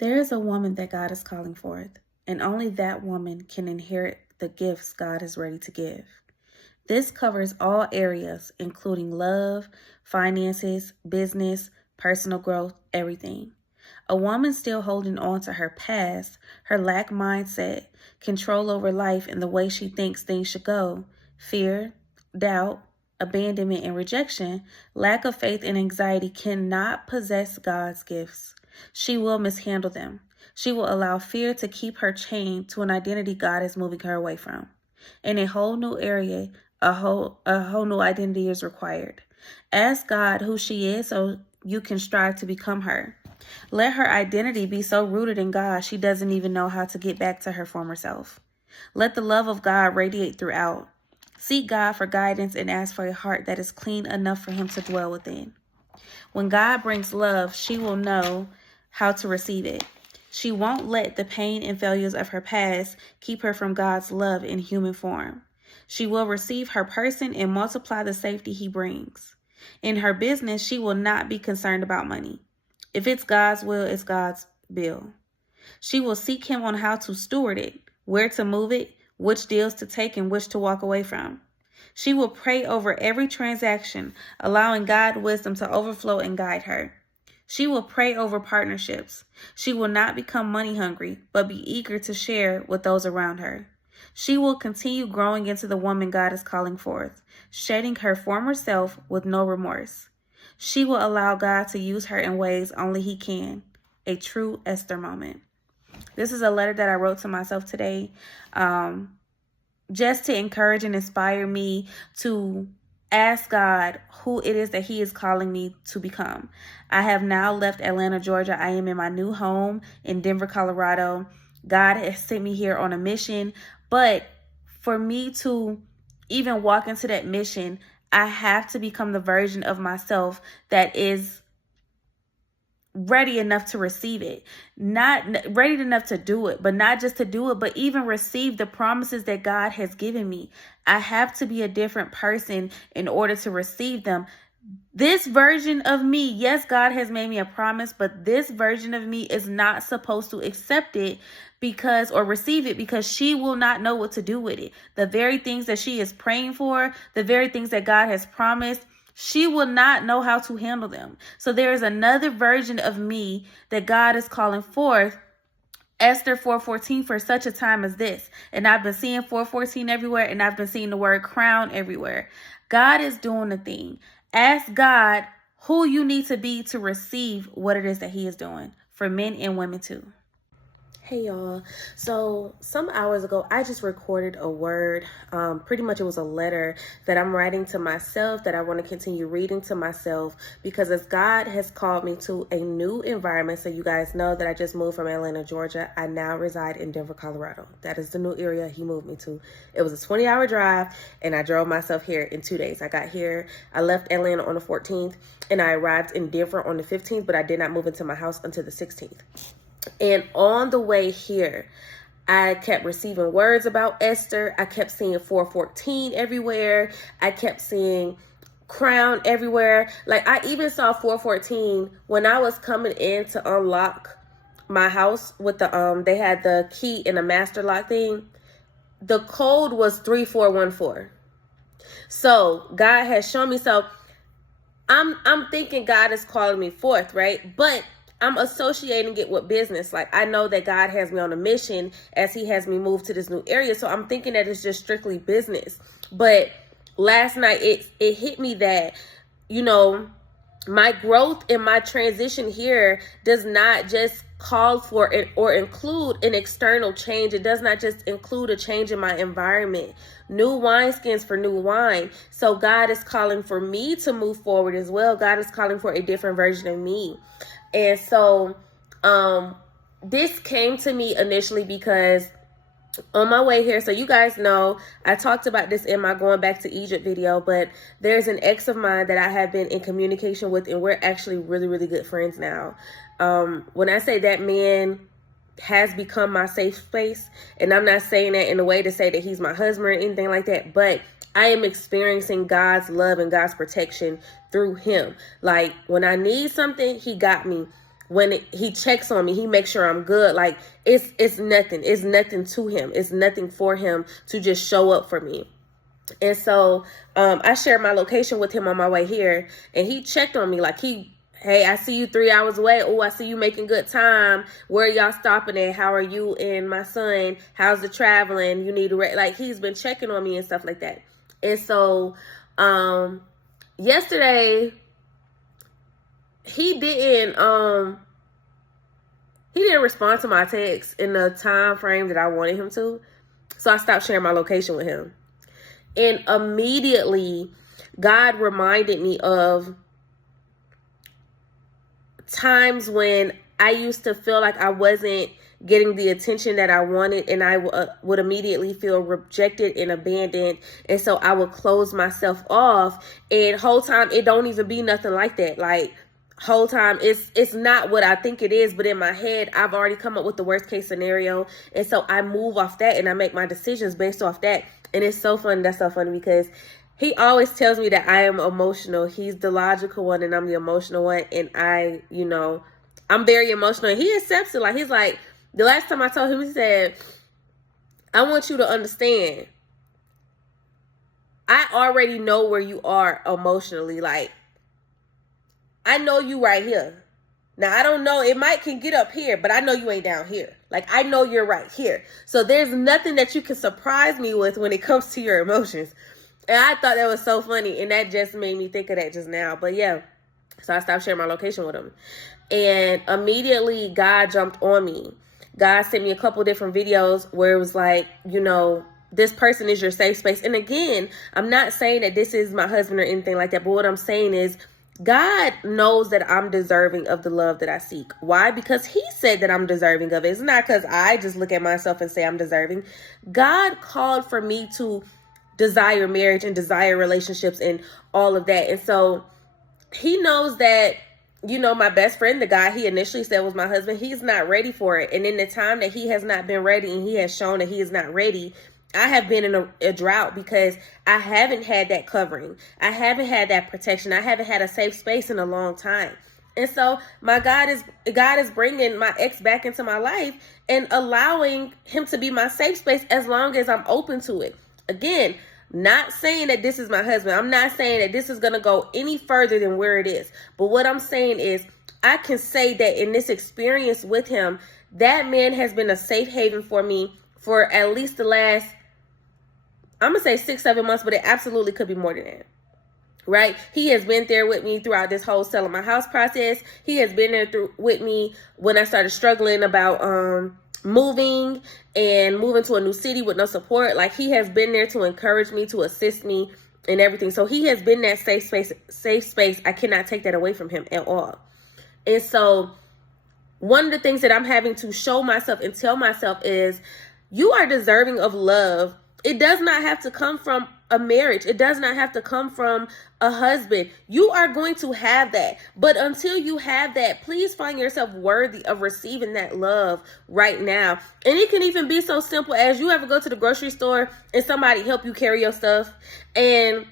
There is a woman that God is calling forth, and only that woman can inherit the gifts God is ready to give. This covers all areas, including love, finances, business, personal growth, everything. A woman still holding on to her past, her lack mindset, control over life and the way she thinks things should go, fear, doubt, abandonment, and rejection, lack of faith and anxiety cannot possess God's gifts. She will mishandle them. She will allow fear to keep her chained to an identity God is moving her away from. In a whole new area, a whole new identity is required. Ask God who she is so you can strive to become her. Let her identity be so rooted in God she doesn't even know how to get back to her former self. Let the love of God radiate throughout. Seek God for guidance and ask for a heart that is clean enough for him to dwell within. When God brings love, she will know how to receive it. She won't let the pain and failures of her past keep her from God's love in human form. She will receive her person and multiply the safety he brings. In her business, she will not be concerned about money. If it's God's will, it's God's bill. She will seek him on how to steward it, where to move it, which deals to take and which to walk away from. She will pray over every transaction, allowing God wisdom to overflow and guide her. She will pray over partnerships. She will not become money hungry, but be eager to share with those around her. She will continue growing into the woman God is calling forth, shedding her former self with no remorse. She will allow God to use her in ways only he can. A true Esther moment. This is a letter that I wrote to myself today, just to encourage and inspire me to ask God who it is that he is calling me to become. I have now left Atlanta, Georgia. I am in my new home in Denver, Colorado. God has sent me here on a mission, but for me to even walk into that mission, I have to become the version of myself that is ready enough to receive it, not ready enough to do it, but not just to do it, but even receive the promises that God has given me. I have to be a different person in order to receive them. This version of me, yes, God has made me a promise, but this version of me is not supposed to accept it or receive it because she will not know what to do with it. The very things that she is praying for, the very things that God has promised, she will not know how to handle them. So there is another version of me that God is calling forth. Esther 4:14 for such a time as this. And I've been seeing 4:14 everywhere, and I've been seeing the word crown everywhere. God is doing the thing. Ask God who you need to be to receive what it is that he is doing for men and women too. Hey y'all, so some hours ago I just recorded a word. Pretty much it was a letter that I'm writing to myself that I want to continue reading to myself, because as God has called me to a new environment. So you guys know that I just moved from Atlanta, Georgia. I now reside in Denver, Colorado. That is the new area he moved me to. It was a 20-hour drive and I drove myself here in 2 days. I left Atlanta on the 14th and I arrived in Denver on the 15th, but I did not move into my house until the 16th. And on the way here, I kept receiving words about Esther. I kept seeing 4:14 everywhere. I kept seeing crown everywhere. Like I even saw 4:14 when I was coming in to unlock my house with the they had the key and a master lock thing. The code was 3414. So God has shown me. So I'm thinking God is calling me forth, right? But I'm associating it with business. Like I know that God has me on a mission as he has me move to this new area. So I'm thinking that it's just strictly business. But last night it hit me that, my growth and my transition here does not just call for it or include an external change. It does not just include a change in my environment. New wineskins for new wine. So God is calling for me to move forward as well. God is calling for a different version of me. And so this came to me initially because on my way here, so you guys know, I talked about this in my going back to Egypt video, but there's an ex of mine that I have been in communication with, and we're actually really, really good friends now. When I say that man has become my safe space, and I'm not saying that in a way to say that he's my husband or anything like that, but I am experiencing God's love and God's protection through him. Like when I need something, he got me. when he checks on me, he makes sure I'm good. Like it's nothing. It's nothing to him. It's nothing for him to just show up for me. And so I shared my location with him on my way here, and he checked on me like hey, I see you 3 hours away. Oh, I see you making good time. Where y'all stopping at? How are you and my son? How's the traveling? You need to like, he's been checking on me and stuff like that. And so yesterday he didn't respond to my text in the time frame that I wanted him to. So I stopped sharing my location with him. And immediately God reminded me of times when I used to feel like I wasn't getting the attention that I wanted, and I would immediately feel rejected and abandoned. And so I would close myself off, and whole time it don't even be nothing like that. Like whole time it's not what I think it is, but in my head I've already come up with the worst case scenario, and so I move off that and I make my decisions based off that. And it's so funny. That's so funny because he always tells me that I am emotional. He's the logical one and I'm the emotional one, and I'm very emotional, and he accepts it. Like he's like, the last time I told him, he said, I want you to understand, I already know where you are emotionally. Like I know you right here. Now, I don't know, it can get up here, but I know you ain't down here. Like, I know you're right here. So there's nothing that you can surprise me with when it comes to your emotions. And I thought that was so funny, and that just made me think of that just now. But yeah, so I stopped sharing my location with him. And immediately, God jumped on me. God sent me a couple different videos where it was like, this person is your safe space. And again, I'm not saying that this is my husband or anything like that, but what I'm saying is, God knows that I'm deserving of the love that I seek. Why? Because he said that I'm deserving of it. It's not because I just look at myself and say I'm deserving. God called for me to desire marriage and desire relationships and all of that. And so he knows that, my best friend, the guy he initially said was my husband, he's not ready for it. And in the time that he has not been ready and he has shown that he is not ready, I have been in a drought because I haven't had that covering. I haven't had that protection. I haven't had a safe space in a long time. And so God is bringing my ex back into my life and allowing him to be my safe space as long as I'm open to it. Again, not saying that this is my husband. I'm not saying that this is going to go any further than where it is. But what I'm saying is I can say that in this experience with him, that man has been a safe haven for me for at least the last, I'm going to say 6-7 months, but it absolutely could be more than that. Right? He has been there with me throughout this whole selling my house process. He has been there with me when I started struggling about moving to a new city with no support. Like he has been there to encourage me, to assist me and everything. So he has been that safe space. I cannot take that away from him at all. And so one of the things that I'm having to show myself and tell myself is, you are deserving of love. It does not have to come from a marriage. It does not have to come from a husband. You are going to have that. But until you have that, please find yourself worthy of receiving that love right now. And it can even be so simple as, you ever go to the grocery store and somebody help you carry your stuff. And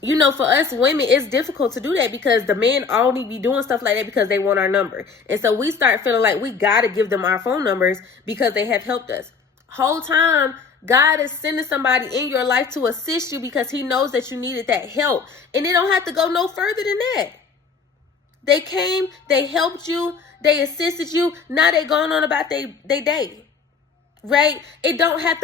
for us women, it's difficult to do that because the men only be doing stuff like that because they want our number. And so we start feeling like we got to give them our phone numbers because they have helped us. Whole time, God is sending somebody in your life to assist you because he knows that you needed that help. And it don't have to go no further than that. They came, they helped you, they assisted you. Now they going on about their day. Right? It doesn't have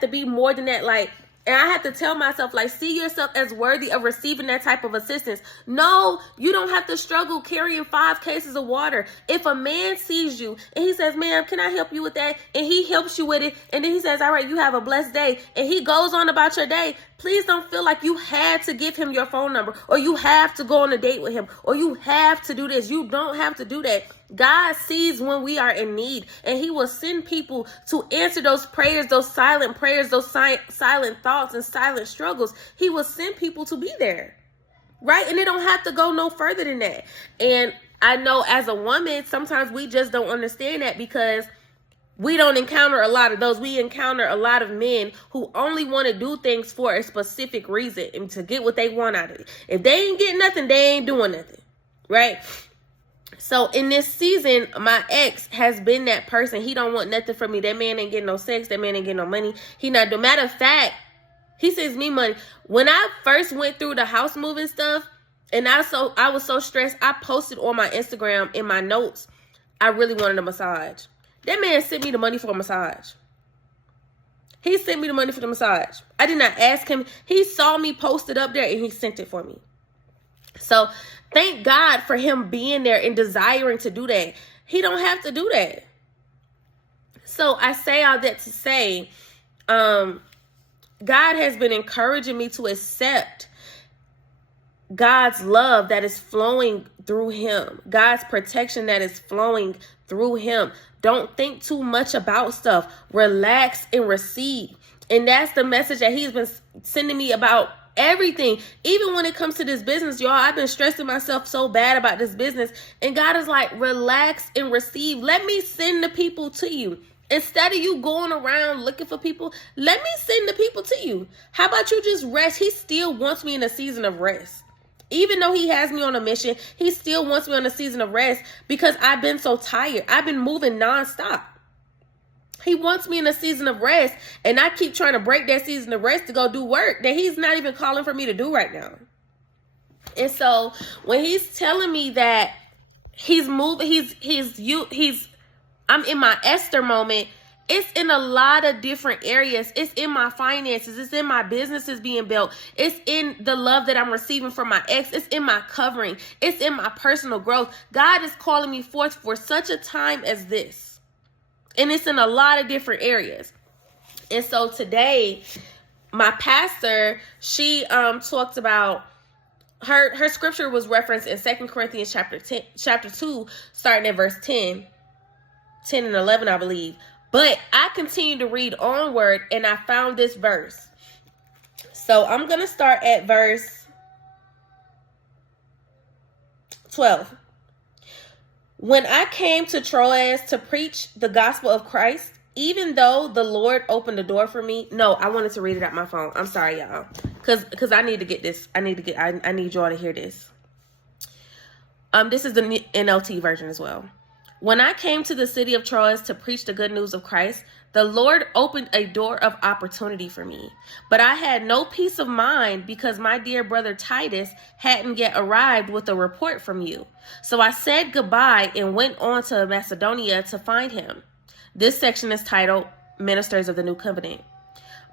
to be more than that. Like, and I have to tell myself, like, see yourself as worthy of receiving that type of assistance. No, you don't have to struggle carrying 5 cases of water. If a man sees you and he says, ma'am, can I help you with that? And he helps you with it. And then he says, all right, you have a blessed day. And he goes on about your day. Please don't feel like you had to give him your phone number, or you have to go on a date with him, or you have to do this. You don't have to do that. God sees when we are in need, and he will send people to answer those prayers, those silent silent thoughts and silent struggles. He will send people to be there, right? And it don't have to go no further than that. And I know as a woman, sometimes we just don't understand that because we don't encounter a lot of those. We encounter a lot of men who only want to do things for a specific reason and to get what they want out of it. If they ain't getting nothing, they ain't doing nothing, right? So in this season, my ex has been that person. He don't want nothing from me. That man ain't getting no sex. That man ain't getting no money. He not. No matter of fact, he sends me money. When I first went through the house moving stuff, and I was so stressed, I posted on my Instagram in my notes, I really wanted a massage. That man sent me the money for a massage. He sent me the money for the massage. I did not ask him. He saw me post it up there and he sent it for me. So thank God for him being there and desiring to do that. He don't have to do that. So I say all that to say, God has been encouraging me to accept God's love that is flowing through him. God's protection that is flowing through him. Don't think too much about stuff. Relax and receive. And that's the message that he's been sending me about everything. Even when it comes to this business, y'all, I've been stressing myself so bad about this business. And God is like, relax and receive. Let me send the people to you. Instead of you going around looking for people, let me send the people to you. How about you just rest? He still wants me in a season of rest. Even though he has me on a mission, he still wants me on a season of rest because I've been so tired. I've been moving nonstop. He wants me in a season of rest, and I keep trying to break that season of rest to go do work that he's not even calling for me to do right now. And so when he's telling me that he's moving, I'm in my Esther moment. It's in a lot of different areas. It's in my finances. It's in my businesses being built. It's in the love that I'm receiving from my ex. It's in my covering. It's in my personal growth. God is calling me forth for such a time as this. And it's in a lot of different areas. And so today, my pastor, she talked about her scripture was referenced in 2 Corinthians chapter 2, starting at verse 10 and 11, I believe. But I continued to read onward and I found this verse. So I'm going to start at verse 12. When I came to Troas to preach the gospel of Christ, even though the Lord opened the door for me. No, I wanted to read it at my phone. I'm sorry, y'all. Because I need to get this. I need y'all to hear this. This is the NLT version as well. When I came to the city of Troas to preach the good news of Christ, the Lord opened a door of opportunity for me. But I had no peace of mind because my dear brother Titus hadn't yet arrived with a report from you. So I said goodbye and went on to Macedonia to find him. This section is titled Ministers of the New Covenant.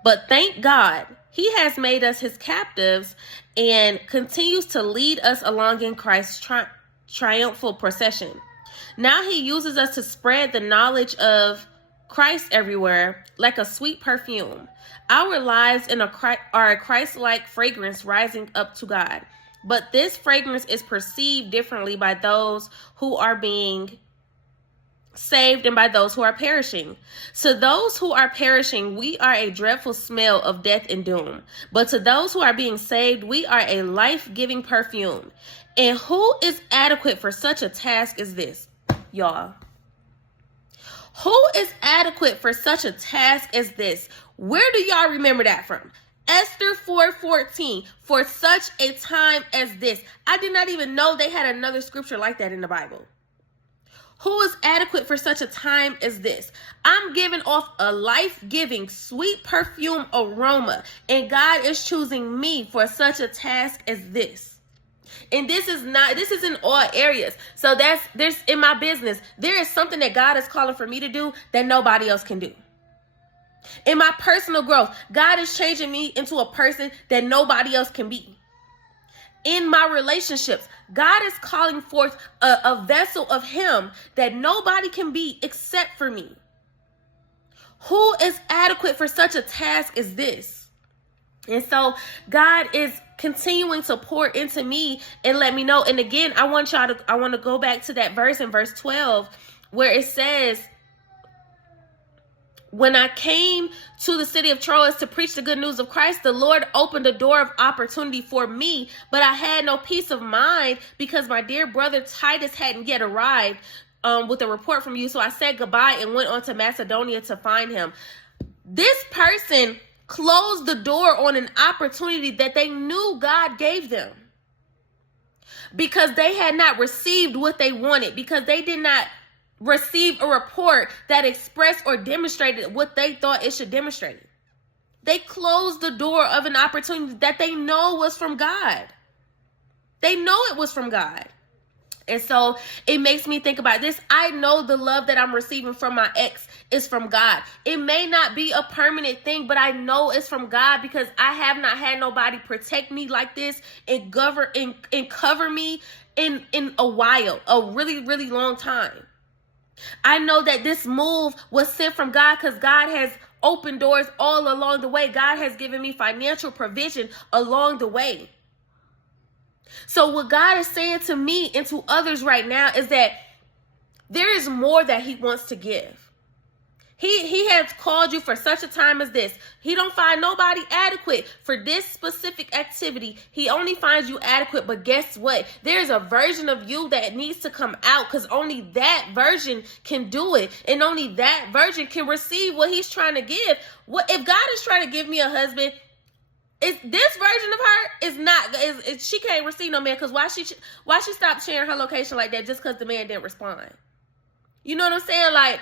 But thank God, he has made us his captives and continues to lead us along in Christ's triumphal procession. Now he uses us to spread the knowledge of Christ everywhere like a sweet perfume. Our lives are a Christ-like fragrance rising up to God. But this fragrance is perceived differently by those who are being saved and by those who are perishing. To those who are perishing, we are a dreadful smell of death and doom. But to those who are being saved, we are a life-giving perfume. And who is adequate for such a task as this? Y'all, who is adequate for such a task as this? Where do y'all remember that from? Esther 4:14, for such a time as this. I did not even know they had another scripture like that in the Bible. Who is adequate for such a time as this? I'm giving off a life-giving, sweet perfume aroma, and God is choosing me for such a task as this. And this is in all areas. So there's in my business, there is something that God is calling for me to do that nobody else can do. In my personal growth, God is changing me into a person that nobody else can be. In my relationships, God is calling forth a vessel of him that nobody can be except for me. Who is adequate for such a task as this? And so God is continuing to pour into me and let me know. And again, I want to go back to that verse in verse 12 where it says, when I came to the city of Troas to preach the good news of Christ, the Lord opened a door of opportunity for me, but I had no peace of mind because my dear brother Titus hadn't yet arrived with a report from you. So I said goodbye and went on to Macedonia to find him. This person closed the door on an opportunity that they knew God gave them. because they had not received what they wanted, because they did not receive a report that expressed or demonstrated what they thought it should demonstrate. They closed the door of an opportunity that they know was from God. They know it was from God. And so it makes me think about this. I know the love that I'm receiving from my ex is from God. It may not be a permanent thing, but I know it's from God because I have not had nobody protect me like this and cover me in a while, a really, really long time. I know that this move was sent from God because God has opened doors all along the way. God has given me financial provision along the way. So what God is saying to me and to others right now is that there is more that he wants to give. He has called you for such a time as this. He don't find nobody adequate for this specific activity. He only finds you adequate. But guess what? There's a version of you that needs to come out because only that version can do it. And only that version can receive what he's trying to give. What if God is trying to give me a husband? This version of her is not. She can't receive no man because why she stopped sharing her location like that just because the man didn't respond? You know what I'm saying? Like,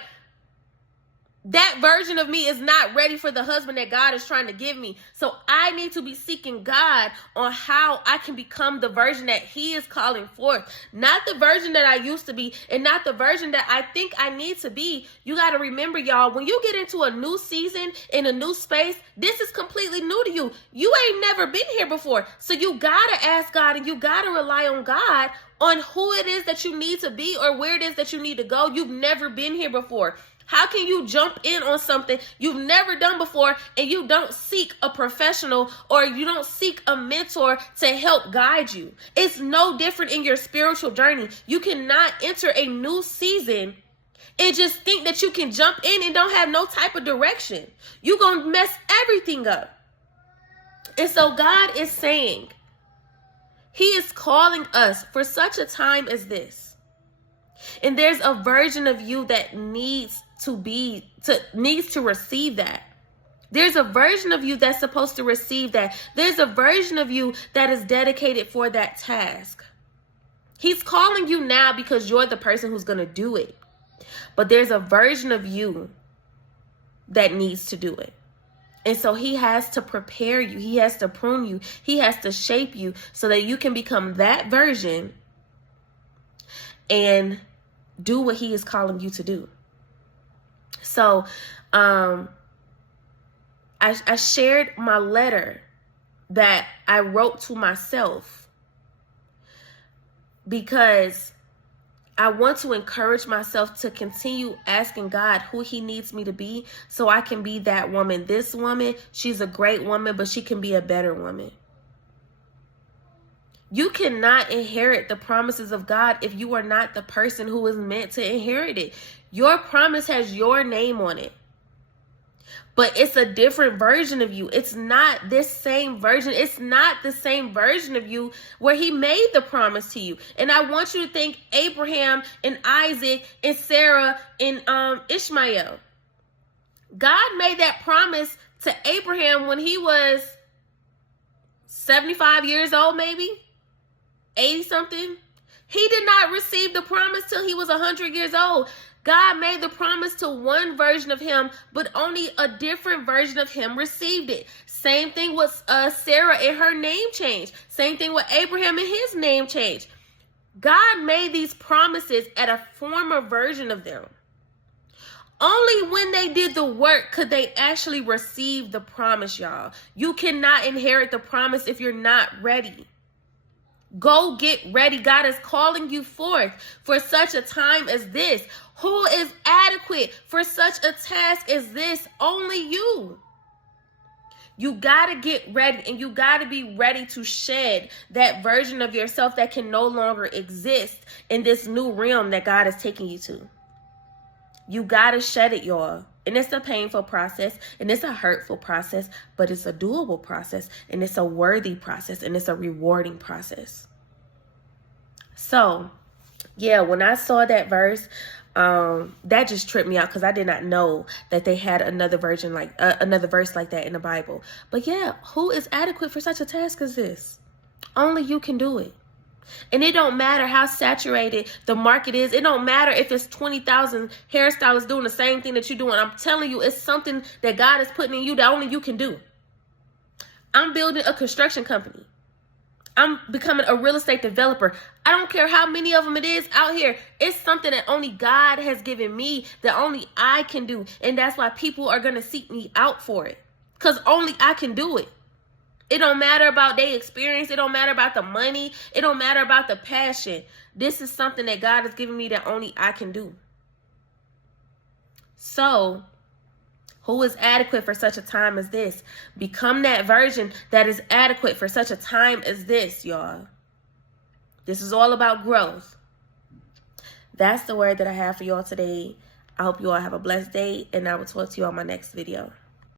that version of me is not ready for the husband that God is trying to give me. So I need to be seeking God on how I can become the version that he is calling forth. Not the version that I used to be and not the version that I think I need to be. You got to remember, y'all, when you get into a new season in a new space, this is completely new to you. You ain't never been here before. So you got to ask God and you got to rely on God on who it is that you need to be or where it is that you need to go. You've never been here before. How can you jump in on something you've never done before and you don't seek a professional or you don't seek a mentor to help guide you? It's no different in your spiritual journey. You cannot enter a new season and just think that you can jump in and don't have no type of direction. You're going to mess everything up. And so God is saying, he is calling us for such a time as this. And there's a version of you that needs to receive that. There's a version of you that's supposed to receive that. There's a version of you that is dedicated for that task. He's calling you now because you're the person who's going to do it. But there's a version of you that needs to do it. And so he has to prepare you. He has to prune you. He has to shape you so that you can become that version and do what he is calling you to do. So I shared my letter that I wrote to myself because I want to encourage myself to continue asking God who he needs me to be so I can be that woman. This woman, she's a great woman, but she can be a better woman. You cannot inherit the promises of God if you are not the person who is meant to inherit it. Your promise has your name on it. But it's a different version of you. It's not this same version. It's not the same version of you where he made the promise to you. And I want you to think Abraham and Isaac and Sarah and Ishmael. God made that promise to Abraham when he was 75 years old, maybe 80 something. He did not receive the promise till he was 100 years old. God made the promise to one version of him, but only a different version of him received it. Same thing with Sarah and her name change. Same thing with Abraham and his name change. God made these promises at a former version of them. Only when they did the work could they actually receive the promise, y'all. You cannot inherit the promise if you're not ready. Go get ready. God is calling you forth for such a time as this. Who is adequate for such a task as this? Only you. You got to get ready and you got to be ready to shed that version of yourself that can no longer exist in this new realm that God is taking you to. You got to shed it, y'all. And it's a painful process and it's a hurtful process, but it's a doable process and it's a worthy process and it's a rewarding process. So, yeah, when I saw that verse, that just tripped me out because I did not know that they had another verse like that in the Bible. But yeah, who is adequate for such a task as this? Only you can do it. And it don't matter how saturated the market is. It don't matter if it's 20,000 hairstylists doing the same thing that you're doing. I'm telling you, it's something that God is putting in you that only you can do. I'm building a construction company. I'm becoming a real estate developer. I don't care how many of them it is out here. It's something that only God has given me, that only I can do. And that's why people are going to seek me out for it. Because only I can do it. It don't matter about their experience. It don't matter about the money. It don't matter about the passion. This is something that God has given me that only I can do. So, who is adequate for such a time as this? Become that version that is adequate for such a time as this, y'all. This is all about growth. That's the word that I have for y'all today. I hope you all have a blessed day, and I will talk to you on my next video.